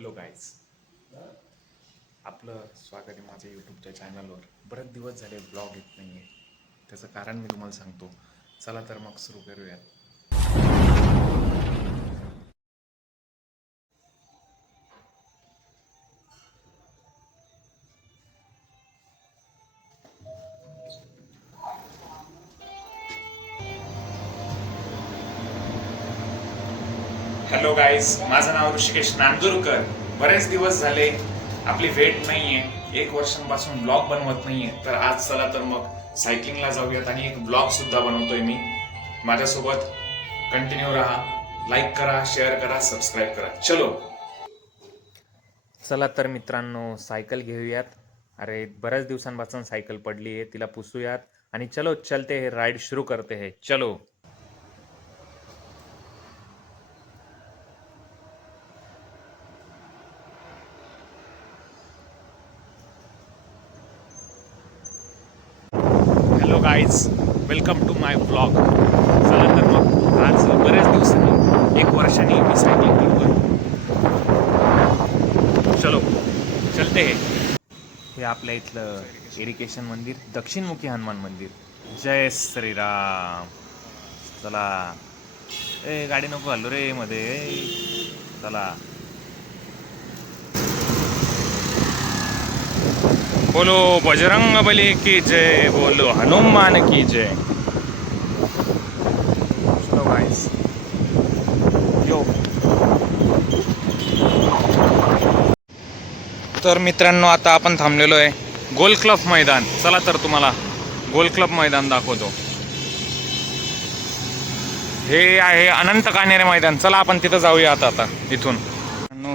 Hello guys. आपलं स्वागत आहे माझ्या यूट्यूबच्या चॅनलवर. बरेच दिवस झाले ब्लॉग येत नाही आहे त्याचं कारण मी तुम्हाला सांगतो. चला तर मग सुरू करूयात. हॅलो गाईज माझं नाव ऋषिकेश नांदुरकर. बरेच दिवस झाले आपली भेट नाहीये. एक वर्षांपासून ब्लॉग बनवत नाहीये. तर आज चला तर मग सायकलिंगला जाऊयात आणि एक ब्लॉग सुद्धा बनवतोय मी. माझ्यासोबत कंटिन्यू राहा लाईक करा शेअर करा सबस्क्राईब करा. चलो. चला तर मित्रांनो सायकल घेऊयात. अरे बऱ्याच दिवसांपासून सायकल पडली आहे तिला पुसूयात. आणि चलो चलते हे राईड सुरू करते हे. चलो. Guys welcome to my blog चला तर मग आज बऱ्याच दिवसांनी एक वर्षाने मी सायकलिंग करतो चलो चलते हे. हे आपल्या इथलं इरिगेशन मंदिर दक्षिणमुखी हनुमान मंदिर. जय श्रीराम. चला. ए गाडी नको हल्लो रे मध्ये. चला. बोलो बजरंग बली की जय बोलो हनुमान की जय। चलो गाइस यो। तर मित्रांनो आता आपण थांबलेलो आहे गोल क्लब मैदान. चला तर तुम्हाला गोल क्लब मैदान दाखवतो. हे आहे अनंत कानेरे मैदान. चला आपण तिथं जाऊया आता आता इथून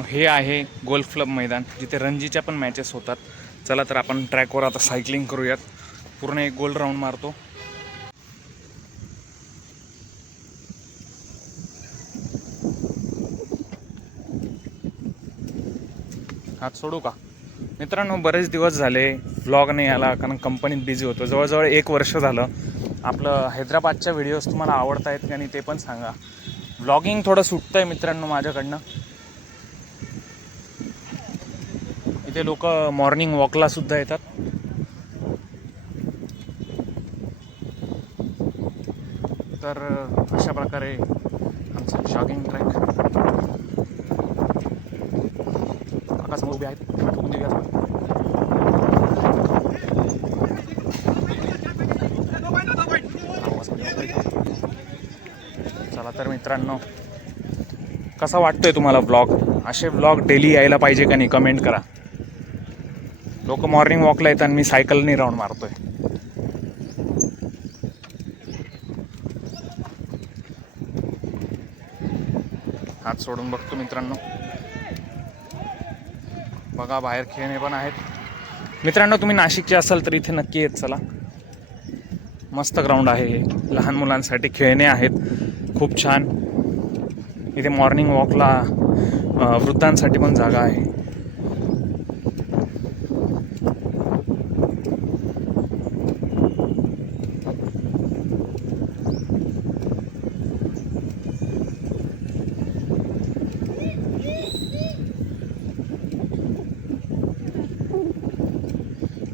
हे आहे गोल्फ क्लब मैदान जिथे रणजीच्या पण मॅचेस होतात. चला तर आपण ट्रॅकवर आता सायकलिंग करूयात. पूर्ण एक गोल राऊंड मारतो. हात सोडू का? मित्रांनो बरेच दिवस झाले व्लॉग नाही आला कारण कंपनीत बिझी होतो. जवळजवळ एक वर्ष झालं. आपलं हैदराबादच्या व्हिडिओज तुम्हाला आवडत आहेत का नाही ते पण सांगा. व्लॉगिंग थोडं सुटतं आहे मित्रांनो माझ्याकडनं. इथे लोक मॉर्निंग वॉकला सुद्धा येतात. तर अशा प्रकारे आमचं जॉगिंग ट्रॅक आकाशमोर उभे आहेत. ठोकून देऊया चला तर मित्रांनो कसा वाटतोय तुम्हाला ब्लॉग असे ब्लॉग डेली यायला पाहिजे का नाही? कमेंट करा. लोक मॉर्निंग वॉकला येतात मी सायकलनी राऊंड मारतोय. हात सोडून बघतो मित्रांनो. बघा बाहेर खेळणे पण आहेत. मित्रांनो तुम्ही नाशिकचे असाल तर इथे नक्की येत चला. मस्त ग्राउंड आहे हे. लहान मुलांसाठी खेळणे आहेत. खूप छान. इथे मॉर्निंग वॉकला वृद्धांसाठी पण जागा आहे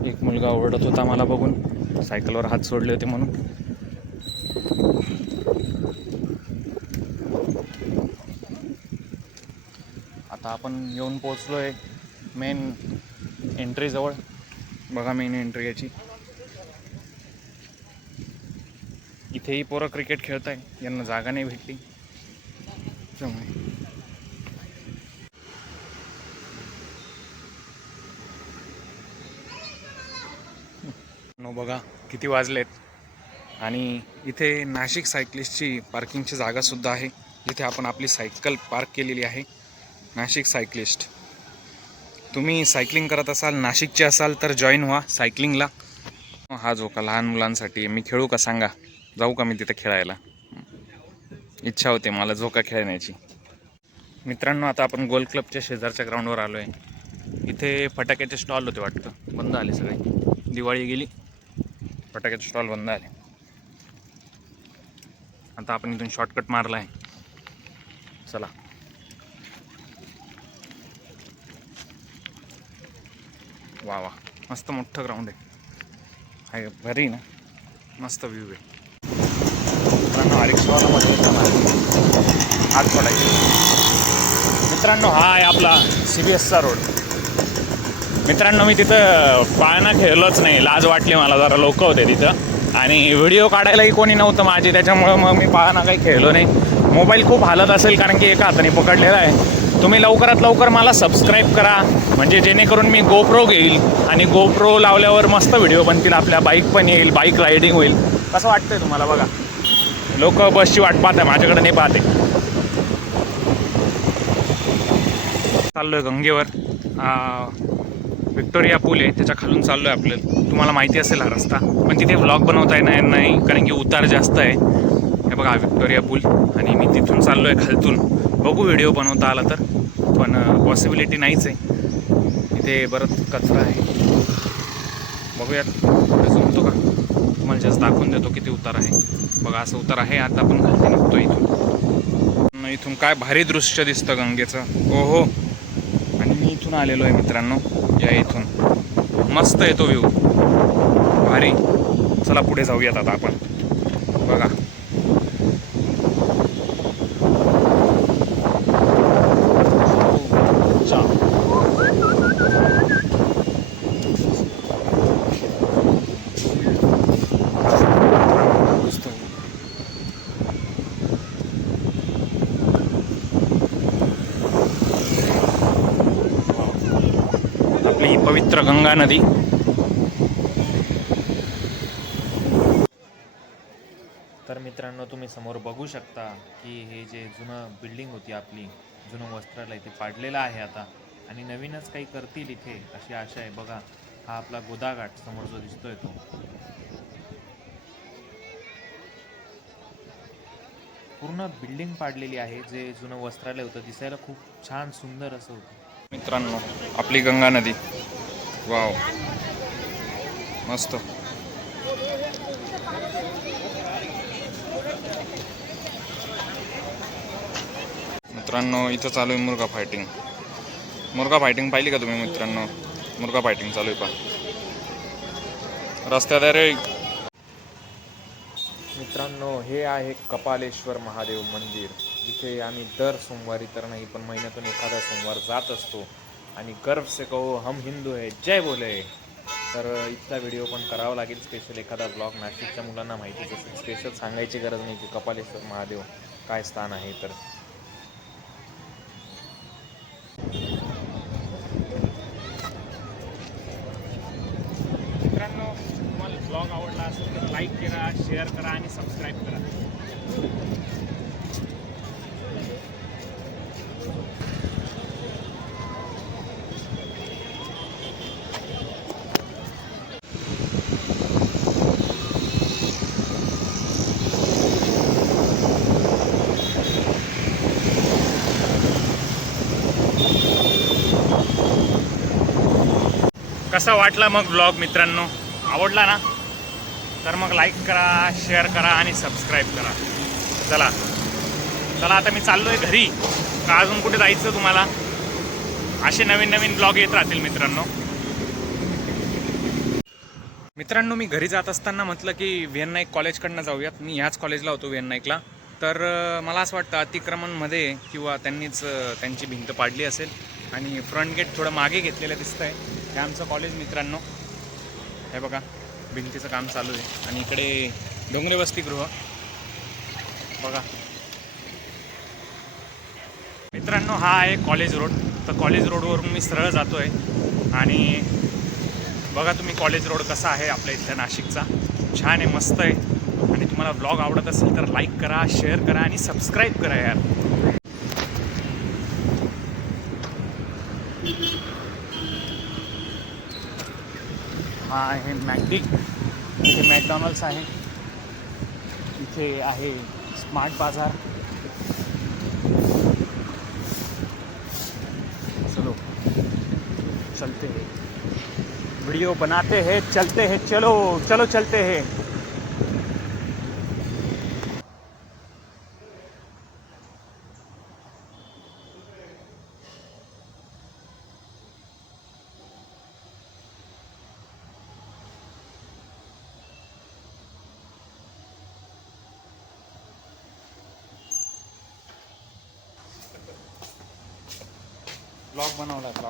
एक मुलगा ओरडत होता मला बघून. सायकलवर हात सोडले होते म्हणून. आता आपण येऊन पोचलो आहे मेन एंट्रीजवळ बघा मेन एंट्री याची. इथेही पोरं क्रिकेट खेळत आहे यांना जागा नाही भेटली. त्यामुळे. नो बघा किती वाजलेत. आणि इथे नाशिक सायकलिस्टची पार्किंगची जागासुद्धा आहे. जिथे आपण आपली सायकल पार्क केलेली आहे. नाशिक सायकलिस्ट. तुम्ही सायकलिंग करत असाल नाशिकचे असाल तर जॉईन व्हा सायकलिंगला. हा जो का लहान मुलांसाठी मी खेळू का सांगा? जाऊ का मी तिथे खेळायला? इच्छा होते मला झोका खेळण्याची. मित्रांनो आता आपण गोल क्लबच्या शेजारच्या ग्राउंडवर आलो आहे इथे फटाक्याचे स्टॉल होते वाटतं. बंद आले सगळे. दिवाळी गेली. फटाक्याचे स्टॉल बंद आले आता आपण इथून शॉर्टकट मारला आहे चला. वा वा. मस्त मोठं ग्राउंड आहे. आहे भारी ना? मस्त व्ह्यू आहे. मित्रांनो हरिक्षवारामध्ये हात पडायचे. मित्रांनो हा आहे आपला सी बी एसचा रोड मित्रांनो मी तिथं पाळणं खेळलोच नाही. लाज वाटली मला जरा लोक होते तिथं. आणि व्हिडिओ काढायलाही कोणी नव्हतं माझी त्याच्यामुळं मग मी पाळणा काही खेळलो नाही. मोबाईल खूप हालत असेल कारण की एका हाताने पकडलेला आहे. तुम्ही लवकरात लवकर मला सबस्क्राईब करा. म्हणजे जेणेकरून मी गोप्रो घेईल आणि गोप्रो लावल्यावर मस्त व्हिडिओ बनतील आपल्या बाईक पण येईल बाईक रायडिंग होईल. कसं वाटतंय तुम्हाला बघा? लोक बसची वाट पाहत आहे माझ्याकडे नाही पाहते चाललोय गंगेवर. विक्टोरिया पूल आहे त्याच्या खालून आहे आपलं. तुम्हाला माहिती असेल हा रस्ता. पण तिथे व्लॉग बनवता येणार नाही कारण की उतार जास्त आहे. हे बघा व्हिक्टोरिया विक्टोरिया पूल. आणि मी तिथून चाललो आहे खालतून. बघू व्हिडिओ बनवता आला तर. पण पॉसिबिलिटी नाहीच आहे. इथे बरंच कचरा आहे. बघूयात. पुढे जमतो का? तुम्हाला जास्त दाखवून देतो किती उतार आहे. बघा असं उतार आहे. आता आपण खालती निघतो इथून. इथून काय भारी दृश्य दिसतं गंगेचं. ओहो. इथून आलेलो आहे मित्रांनो या इथून. मस्त येतो व्ह्यू भारी. चला पुढे जाऊयात आता आपण. बघा. आपली ही पवित्र गंगा नदी. तर मित्रांनो तुम्ही समोर बघू शकता की हे जे जुनं बिल्डिंग होती आपली जुनं वस्त्रालय ते पाडलेलं आहे आता. आणि नवीनच काही करतील इथे अशी आशा आहे. बघा हा आपला गोदाघाट समोर जो दिसतोय तो. पूर्ण बिल्डिंग पाडलेली आहे जे जुनं वस्त्रालय होतं दिसायला खूप छान सुंदर असं होतं. मित्रांनो आपली गंगा नदी. वाव. मस्त. मित्रांनो इथं चालू आहे मुर्गा फायटिंग मुर्गा फायटिंग पाहिली का तुम्ही मित्रांनो? मुर्गा फायटिंग चालू आहे पा रस्त्याद्वारे रे. मित्रांनो हे आहे कपालेश्वर महादेव मंदिर. जिथे आम्ही दर सोमवारी तर नाही पण महिन्यातून एखादा सोमवार जात असतो. आणि गर्व से कहो हम हिंदू आहे जय बोले. तर इथला व्हिडिओ पण करावा लागेल स्पेशल एखादा ब्लॉग नाशिकच्या मुलांना माहितीच असेल स्पेशल सांगायची गरज नाही की कपालेश्वर महादेव काय स्थान आहे तर मित्रांनो तुम्हाला ब्लॉग आवडला असेल तर लाईक करा शेअर करा आणि सबस्क्राईब करा कसा वाटला मग ब्लॉग मित्रांनो? आवडला ना? तर मग लाईक करा शेअर करा आणि सबस्क्राईब करा. चला. चला आता मी चाललो आहे घरी. का अजून कुठे जायचं तुम्हाला? असे नवीन नवीन ब्लॉग येत राहतील मित्रांनो. मित्रांनो मी घरी जात असताना म्हटलं की व्हिएन नाईक कॉलेजकडनं जाऊयात. मी ह्याच कॉलेजला होतो व्हिएन नाईकला. तर मला असं वाटतं अतिक्रमणमध्ये किंवा त्यांनीच त्यांची भिंत पाडली असेल आणि फ्रंट गेट थोडं मागे घेतलेलं दिसतं आहे हे आमचं कॉलेज मित्रांनो. हे बघा भिंतीचं काम चालू आहे. आणि इकडे डोंगरे वसतिगृह बघा. मित्रांनो हा आहे कॉलेज रोड तर कॉलेज रोडवरून मी सरळ जातो आहे आणि बघा तुम्ही कॉलेज रोड कसा आहे आपल्या इथल्या नाशिकचा. छान आहे मस्त आहे. आणि तुम्हाला ब्लॉग आवडत असेल तर लाईक करा शेअर करा आणि सबस्क्राईब करा यार. हा है मॅकडी. इथे मॅकडॉनल्ड्स आहे. इथे आहे स्मार्ट बाज़ार. चलो. चलते हैं. वीडियो बनाते हैं, चलते हैं, चलो चलो चलते हैं. ब्लॉग बनवला ब्लॉग